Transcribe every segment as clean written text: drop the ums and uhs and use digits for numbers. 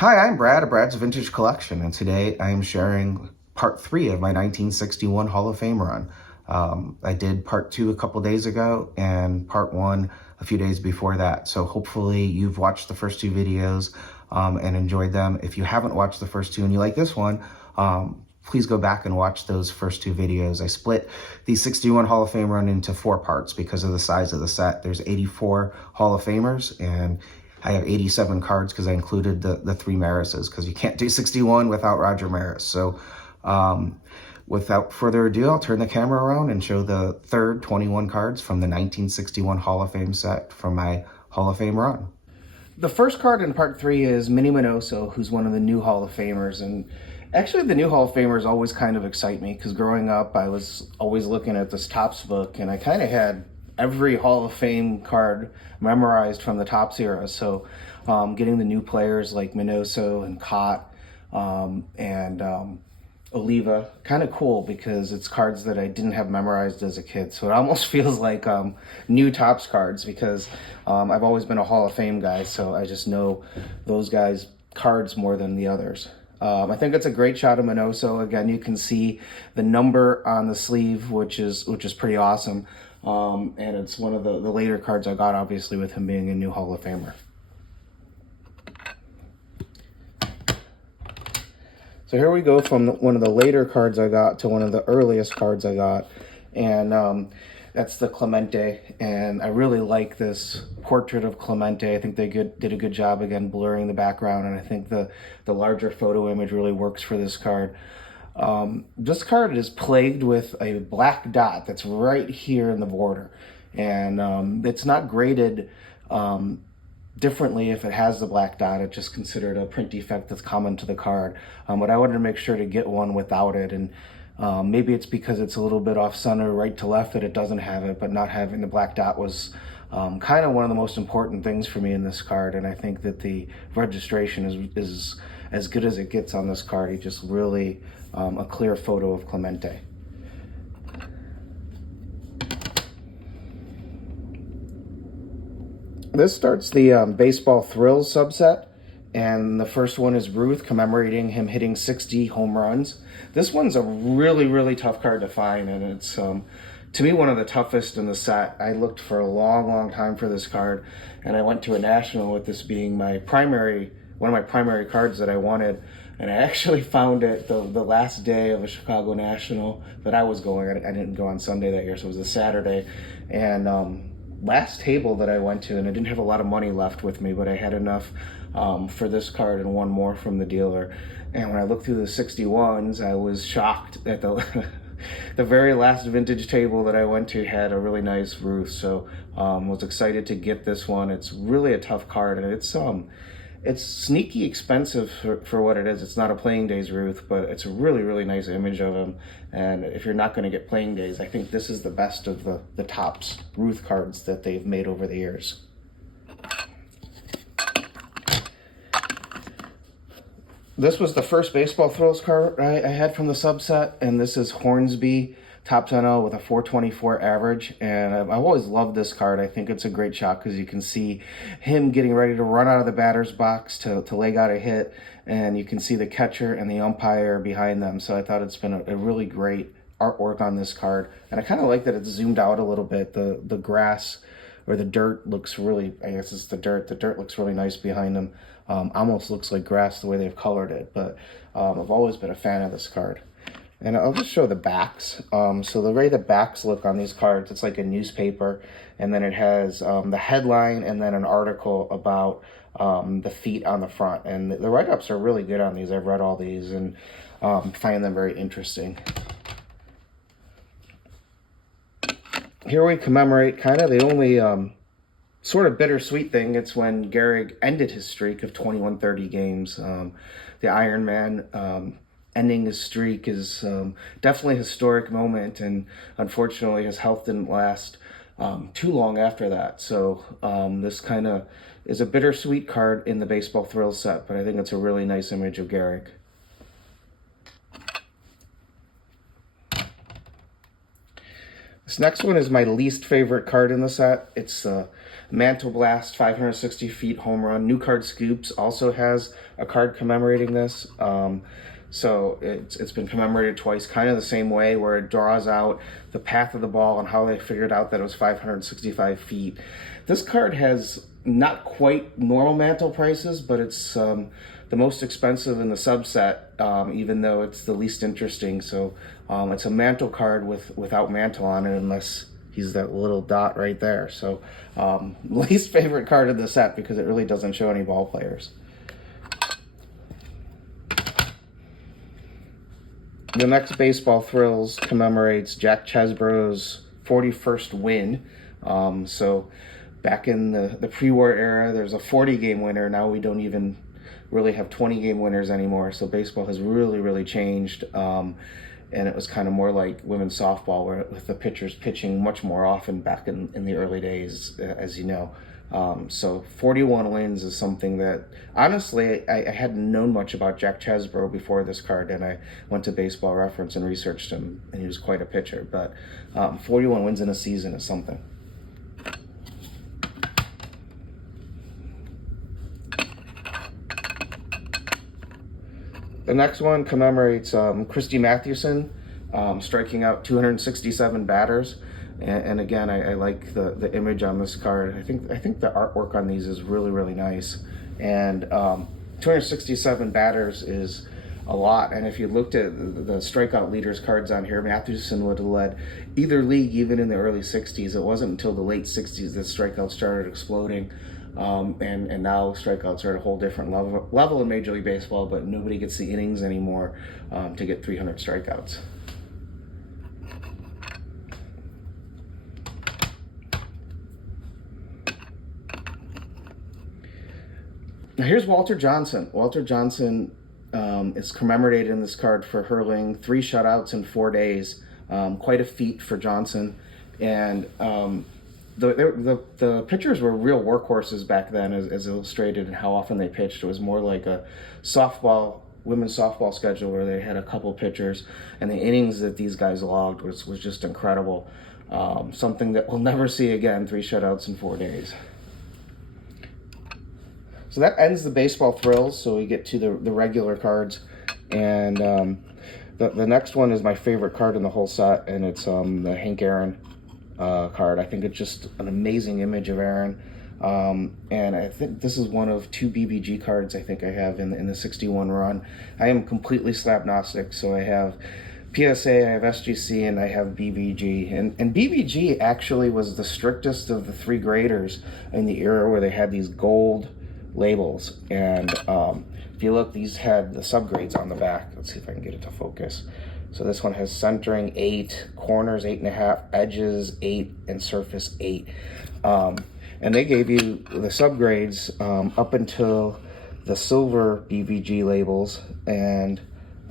Hi, I'm Brad of Brad's Vintage Collection, and today I am sharing part 3 of my 1961 Hall of Fame run. I did part 2 a couple days ago and part 1 a few days before that, so hopefully you've watched the first 2 videos and enjoyed them. If you haven't watched the first 2 and you like this one, please go back and watch those first 2 videos. I split the 61 Hall of Fame run into 4 parts because of the size of the set. There's 84 Hall of Famers, and I have 87 cards because I included the 3 Marises because you can't do 61 without Roger Maris. So without further ado, I'll turn the camera around and show the third 21 cards from the 1961 Hall of Fame set from my Hall of Fame run. The first card in part 3 is Minnie Minoso, who's one of the new Hall of Famers. And actually, the new Hall of Famers always kind of excite me because growing up, I was always looking at this Topps book, and I kind of had every Hall of Fame card memorized from the Topps era. So getting the new players like Minoso and Cott and Oliva, kind of cool because it's cards that I didn't have memorized as a kid. So it almost feels like new Topps cards because I've always been a Hall of Fame guy, so I just know those guys' cards more than the others. I think it's a great shot of Minoso. Again, you can see the number on the sleeve, which is pretty awesome. And it's one of the later cards I got, obviously, with him being a new Hall of Famer. So here we go from one of the later cards I got to one of the earliest cards I got. And that's the Clemente. And I really like this portrait of Clemente. I think they did a good job, again, blurring the background. And I think the larger photo image really works for this card. This card is plagued with a black dot that's right here in the border, and it's not graded differently if it has the black dot. It's just considered a print defect that's common to the card, but I wanted to make sure to get one without it, and maybe it's because it's a little bit off center right to left that it doesn't have it, but not having the black dot was kind of one of the most important things for me in this card. And I think that the registration is as good as it gets on this card. It's just really a clear photo of Clemente. This starts the Baseball Thrills subset, and the first one is Ruth, commemorating him hitting 60 home runs. This one's a really tough card to find, and it's to me one of the toughest in the set. I looked for a long time for this card, and I went to a national with this being one of my primary cards that I wanted. And I actually found it the last day of a Chicago National that I was going. I didn't go on Sunday that year, so it was a Saturday. And last table that I went to, and I didn't have a lot of money left with me, but I had enough for this card and one more from the dealer. And when I looked through the 61s, I was shocked at the the very last vintage table that I went to had a really nice Ruth. So was excited to get this one. It's really a tough card, and it's sneaky expensive for what it is. It's not a playing days Ruth, but it's a really nice image of him. And if you're not going to get playing days, I think this is the best of the Topps Ruth cards that they've made over the years. This was the first Baseball Thrills card I had from the subset, and this is Hornsby top 10 with a 424 average, and I've always loved this card. I think it's a great shot because you can see him getting ready to run out of the batter's box to leg out a hit, and you can see the catcher and the umpire behind them. So I thought it's been a really great artwork on this card, and I kind of like that it's zoomed out a little bit. The grass or the dirt looks really, I guess it's the dirt looks really nice behind him. Almost looks like grass the way they've colored it, but I've always been a fan of this card. And I'll just show the backs. So the way the backs look on these cards, it's like a newspaper, and then it has the headline and then an article about the feet on the front. And the write-ups are really good on these. I've read all these and find them very interesting. Here we commemorate kind of the only sort of bittersweet thing. It's when Gehrig ended his streak of 2130 games. The Iron Man ending his streak is definitely a historic moment, and unfortunately his health didn't last too long after that. So this kind of is a bittersweet card in the Baseball Thrills set, but I think it's a really nice image of Gehrig. This next one is my least favorite card in the set. It's Mantle Blast 560 feet home run. New Card Scoops also has a card commemorating this. So it's been commemorated twice, kind of the same way, where it draws out the path of the ball and how they figured out that it was 565 feet. This card has not quite normal Mantle prices, but it's the most expensive in the subset, even though it's the least interesting. So it's a Mantle card without Mantle on it, unless he's that little dot right there. So least favorite card of the set because it really doesn't show any ball players. The next Baseball Thrills commemorates Jack Chesborough's 41st win. So back in the pre-war era, there's a 40-game winner. Now we don't even really have 20-game winners anymore. So baseball has really changed. And it was kind of more like women's softball, where with the pitchers pitching much more often back in the early days, as you know. So 41 wins is something that, honestly, I hadn't known much about Jack Chesborough before this card, and I went to Baseball Reference and researched him, and he was quite a pitcher. But 41 wins in a season is something. The next one commemorates Christy Mathewson striking out 267 batters. And again, I like the image on this card. I think the artwork on these is really nice. And 267 batters is a lot. And if you looked at the strikeout leaders cards on here, Mathewson would have led either league even in the early 60s. It wasn't until the late 60s that strikeouts started exploding. And now strikeouts are at a whole different level in Major League Baseball, but nobody gets the innings anymore to get 300 strikeouts. Now here's Walter Johnson. Walter Johnson is commemorated in this card for hurling 3 shutouts in 4 days. Quite a feat for Johnson. And the pitchers were real workhorses back then, as illustrated in how often they pitched. It was more like a women's softball schedule where they had a couple pitchers, and the innings that these guys logged was just incredible. Something that we'll never see again, 3 shutouts in 4 days. So that ends the Baseball Thrills, so we get to the regular cards. And the next one is my favorite card in the whole set, and it's the Hank Aaron card. I think it's just an amazing image of Aaron. And I think this is one of 2 BBG cards I think I have in the 61 run. I am completely slabnostic, so I have PSA, I have SGC, and I have BBG. And BBG actually was the strictest of the 3 graders in the era where they had these gold labels. And if you look, these had the subgrades on the back. Let's see if I can get it to focus. So this one has centering 8, corners 8.5, edges 8, and surface 8. And they gave you the subgrades up until the silver BVG labels, and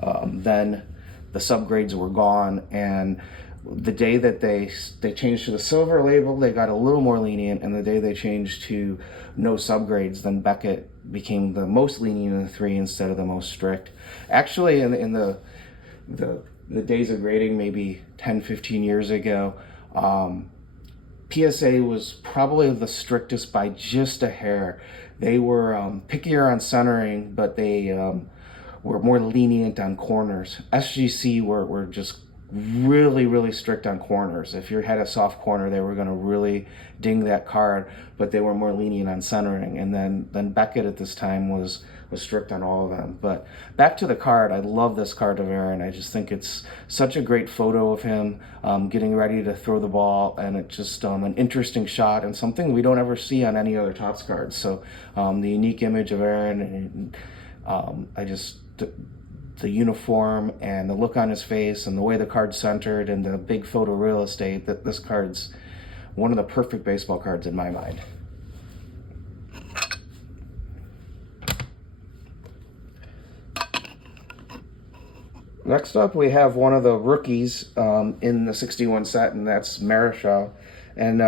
then the subgrades were gone. And the day that they changed to the silver label, they got a little more lenient, and the day they changed to no subgrades, then Beckett became the most lenient of the 3 instead of the most strict. Actually, in the days of grading, maybe 10-15 years ago, PSA was probably the strictest by just a hair. They were pickier on centering, but they were more lenient on corners. SGC were just really strict on corners. If you had a soft corner, they were going to really ding that card, but they were more lenient on centering. And then Beckett at this time was strict on all of them. But back to the card, I love this card of Aaron. I just think it's such a great photo of him getting ready to throw the ball, and it's just an interesting shot and something we don't ever see on any other Topps cards. So the unique image of Aaron, and the uniform and the look on his face and the way the card's centered and the big photo real estate, that this card's one of the perfect baseball cards in my mind. Next up, we have one of the rookies in the 61 set, and that's Marichal. And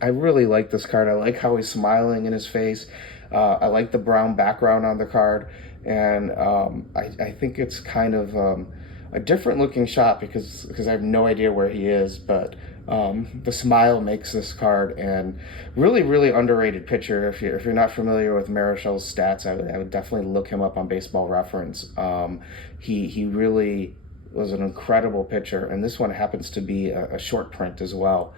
I really like this card. I like how he's smiling in his face. I like the brown background on the card. And I think it's kind of a different looking shot because I have no idea where he is, but The smile makes this card, and really, really underrated pitcher. If you're not familiar with Marichel's stats, I would definitely look him up on Baseball Reference. He really was an incredible pitcher, and this one happens to be a short print as well.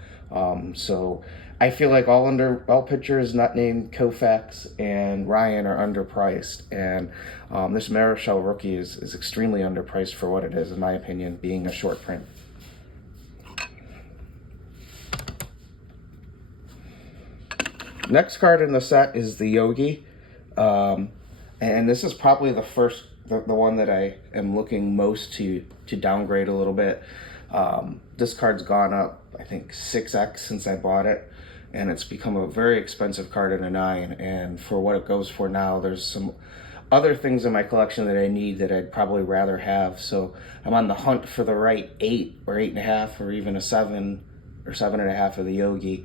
So I feel like all pitchers not named Koufax and Ryan are underpriced, and this Marichal rookie is extremely underpriced for what it is, in my opinion, being a short print. Next card in the set is the Yogi, and this is probably the one that I am looking most to downgrade a little bit. This card's gone up, I think, 6x since I bought it, and it's become a very expensive card in a 9, and for what it goes for now, there's some other things in my collection that I need that I'd probably rather have, so I'm on the hunt for the right 8 or 8.5 or even a 7 or 7.5 of the Yogi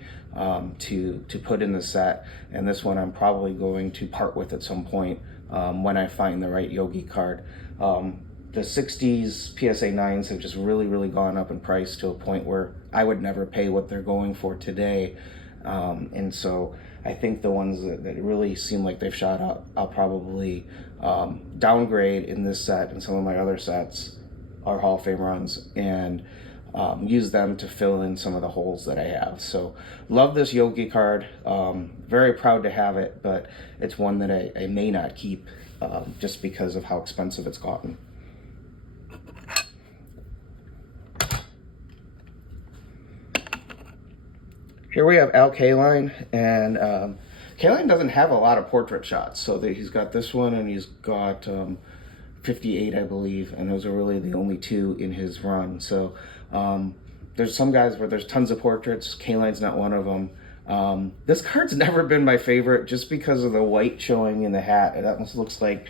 to put in the set, and this one I'm probably going to part with at some point when I find the right Yogi card. The 60s PSA 9s have just really gone up in price to a point where I would never pay what they're going for today, and so I think the ones that really seem like they've shot up, I'll probably downgrade in this set and some of my other sets are Hall of Fame runs, and use them to fill in some of the holes that I have. So love this Yogi card. Very proud to have it, but it's one that I may not keep just because of how expensive it's gotten. Here we have Al Kaline, and Kaline doesn't have a lot of portrait shots, so he's got this one and he's got 58, I believe, and those are really the only 2 in his run. So there's some guys where there's tons of portraits. Kaline's not one of them. This card's never been my favorite just because of the white showing in the hat. It almost looks like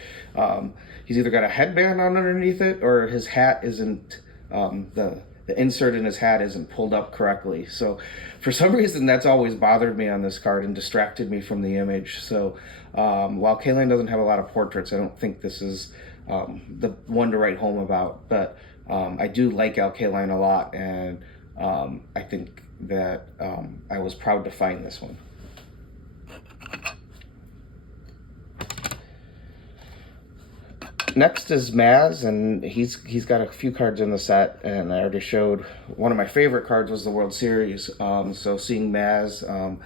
he's either got a headband on underneath it or his hat isn't, the insert in his hat isn't pulled up correctly. So for some reason that's always bothered me on this card and distracted me from the image. So while Kaline doesn't have a lot of portraits, I don't think this is the one to write home about, but I do like Al Kaline a lot, and I think that I was proud to find this one. Next is Maz, and he's got a few cards in the set, and I already showed one of my favorite cards was the World Series. So seeing Maz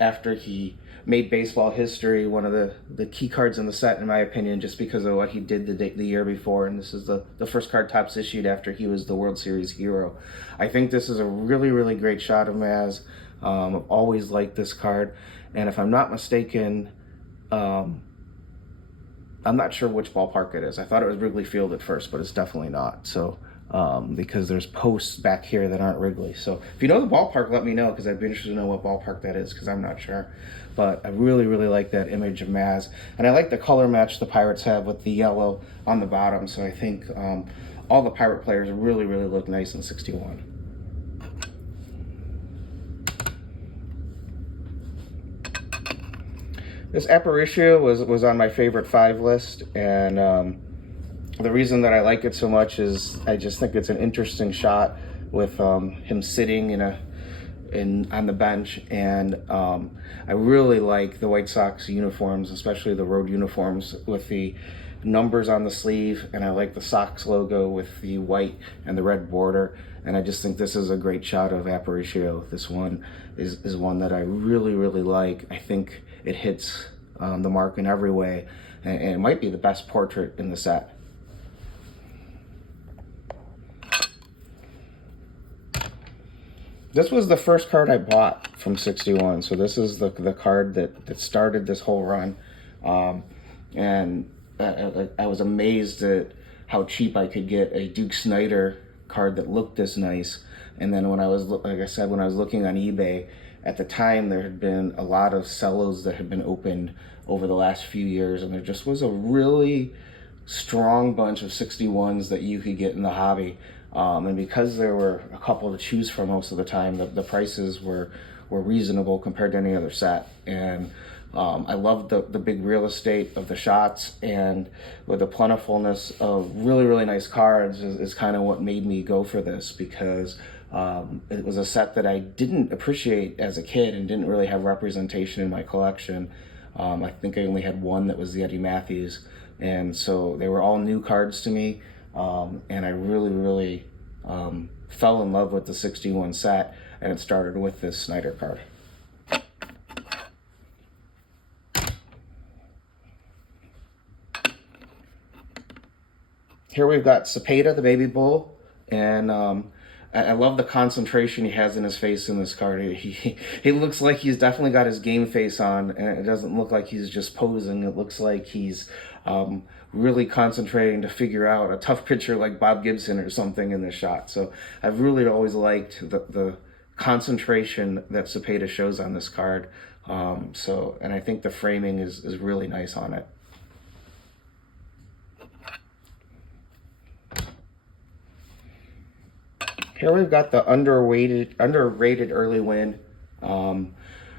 after he made baseball history, one of the key cards in the set, in my opinion, just because of what he did the year before, and this is the first card Topps issued after he was the World Series hero. I think this is a really great shot of Maz. I've always liked this card, and if I'm not mistaken, I'm not sure which ballpark it is. I thought it was Wrigley Field at first, but it's definitely not. So because there's posts back here that aren't Wrigley. So if you know the ballpark, let me know, because I'd be interested to know what ballpark that is, because I'm not sure. But I really like that image of Maz. And I like the color match the Pirates have with the yellow on the bottom. So I think all the Pirate players really look nice in 61. This Aparicio was on my favorite 5 list, and the reason that I like it so much is I just think it's an interesting shot with him sitting on the bench, and I really like the White Sox uniforms, especially the road uniforms with the numbers on the sleeve, and I like the Sox logo with the white and the red border, and I just think this is a great shot of Aparicio. This one is one that I really like. I think it hits the mark in every way, and it might be the best portrait in the set. This was the first card I bought from 61, so this is the card that started this whole run, and I was amazed at how cheap I could get a Duke Snider card that looked this nice. And then when I was looking on eBay, at the time there had been a lot of cellos that had been opened over the last few years, and there just was a really strong bunch of 61s that you could get in the hobby. And because there were a couple to choose from most of the time, the prices were reasonable compared to any other set. And I loved the big real estate of the shots, and with the plentifulness of really nice cards is kind of what made me go for this, because It was a set that I didn't appreciate as a kid and didn't really have representation in my collection. I think I only had one that was the Eddie Matthews, and so they were all new cards to me, and I really fell in love with the 61 set, and it started with this Snyder card. Here we've got Cepeda, the baby bull, and I love the concentration he has in his face in this card. He looks like he's definitely got his game face on, and it doesn't look like he's just posing. It looks like he's really concentrating to figure out a tough pitcher like Bob Gibson or something in this shot. So I've really always liked the concentration that Cepeda shows on this card. And I think the framing is really nice on it. Here we've got the underrated early win.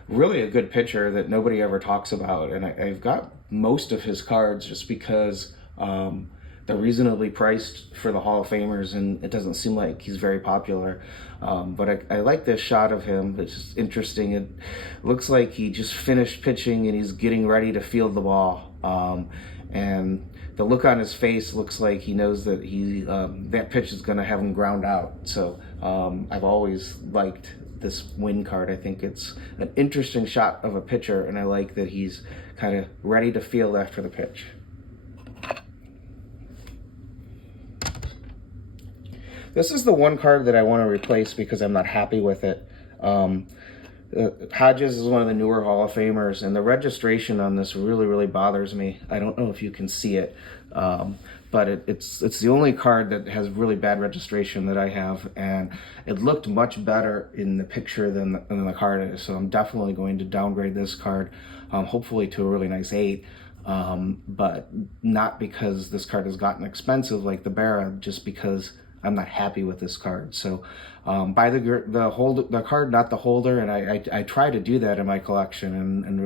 Really a good pitcher that nobody ever talks about. And I've got most of his cards just because they're reasonably priced for the Hall of Famers, and it doesn't seem like he's very popular. But I like this shot of him. It's just interesting. It looks like he just finished pitching and he's getting ready to field the ball. And the look on his face looks like he knows that that pitch is going to have him ground out. So I've always liked this win card. I think it's an interesting shot of a pitcher, and I like that he's kind of ready to field after the pitch. This is the one card that I want to replace because I'm not happy with it. Hodges is one of the newer Hall of Famers, and the registration on this really bothers me. I don't know if you can see it, but it's the only card that has really bad registration that I have, and it looked much better in the picture than the card is. So I'm definitely going to downgrade this card, hopefully to a really nice 8, but not because this card has gotten expensive like the Berra, just because I'm not happy with this card. So buy the card, not the holder, and I try to do that in my collection, and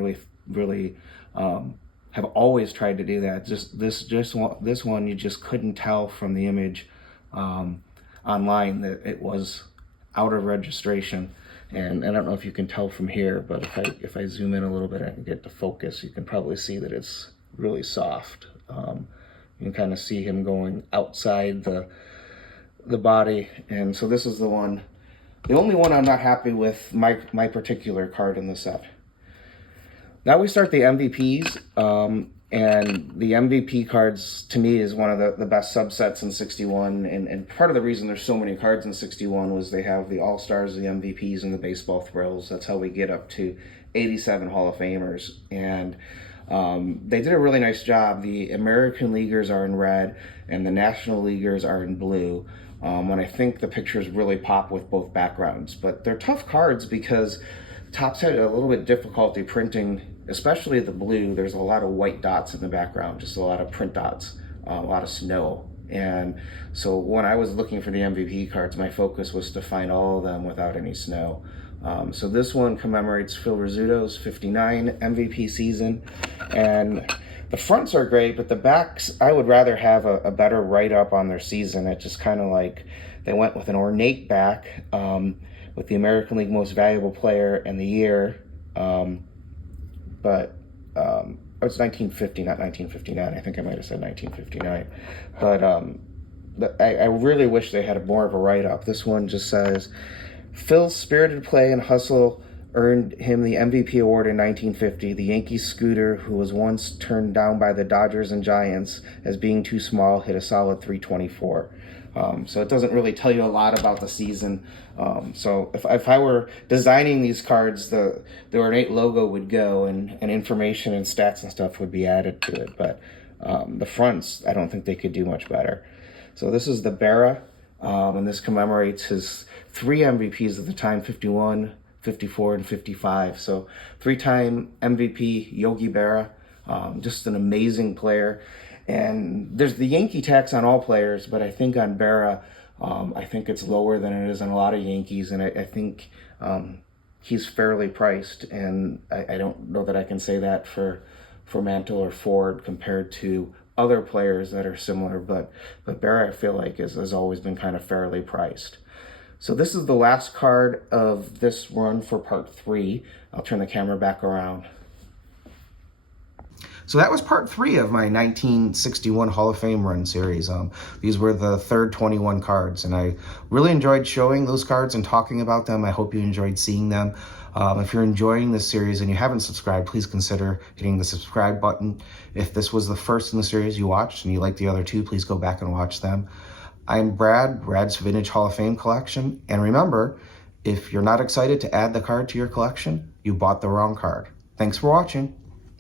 really have always tried to do that. Just this one, you just couldn't tell from the image online that it was out of registration. And I don't know if you can tell from here, but if I zoom in a little bit and get to focus, you can probably see that it's really soft. You can kind of see him going outside the body, and so this is the only one I'm not happy with my particular card in the set. Now we start the MVPs, and the MVP cards to me is one of the best subsets in 61, and part of the reason there's so many cards in 61 was they have the All-Stars, the MVPs, and the Baseball Thrills. That's how we get up to 87 Hall of Famers, and they did a really nice job. The American Leaguers are in red, and the National Leaguers are in blue. And I think the pictures really pop with both backgrounds. But they're tough cards because Topps had a little bit difficulty printing, especially the blue. There's a lot of white dots in the background, just a lot of print dots, a lot of snow. And so when I was looking for the MVP cards, my focus was to find all of them without any snow. So this one commemorates Phil Rizzuto's 59 MVP season. And the fronts are great, but the backs, I would rather have a better write-up on their season. It just kind of like, they went with an ornate back with the American League Most Valuable Player and the year. It's 1950, not 1959. I think I might have said 1959. But I really wish they had more of a write-up. This one just says, Phil's spirited play and hustle earned him the MVP award in 1950. The Yankees scooter, who was once turned down by the Dodgers and Giants as being too small, hit a solid .324. So it doesn't really tell you a lot about the season. So if I were designing these cards, the ornate logo would go, and information and stats and stuff would be added to it. But the fronts, I don't think they could do much better. So this is the Berra, and this commemorates his 3 MVPs at the time, 51, 54, and 55. So 3-time MVP Yogi Berra, just an amazing player. And there's the Yankee tax on all players, but I think on Berra, I think it's lower than it is on a lot of Yankees, and I think he's fairly priced. And I don't know that I can say that for Mantle or Ford compared to other players that are similar, but Berra, I feel like, has always been kind of fairly priced. So this is the last card of this run for part 3. I'll turn the camera back around. So that was part 3 of my 1961 Hall of Fame run series. These were the third 21 cards, and I really enjoyed showing those cards and talking about them. I hope you enjoyed seeing them. If you're enjoying this series and you haven't subscribed, please consider hitting the subscribe button. If this was the first in the series you watched and you like the other 2, please go back and watch them. I'm Brad's Vintage Hall of Fame collection. And remember, if you're not excited to add the card to your collection, you bought the wrong card. Thanks for watching.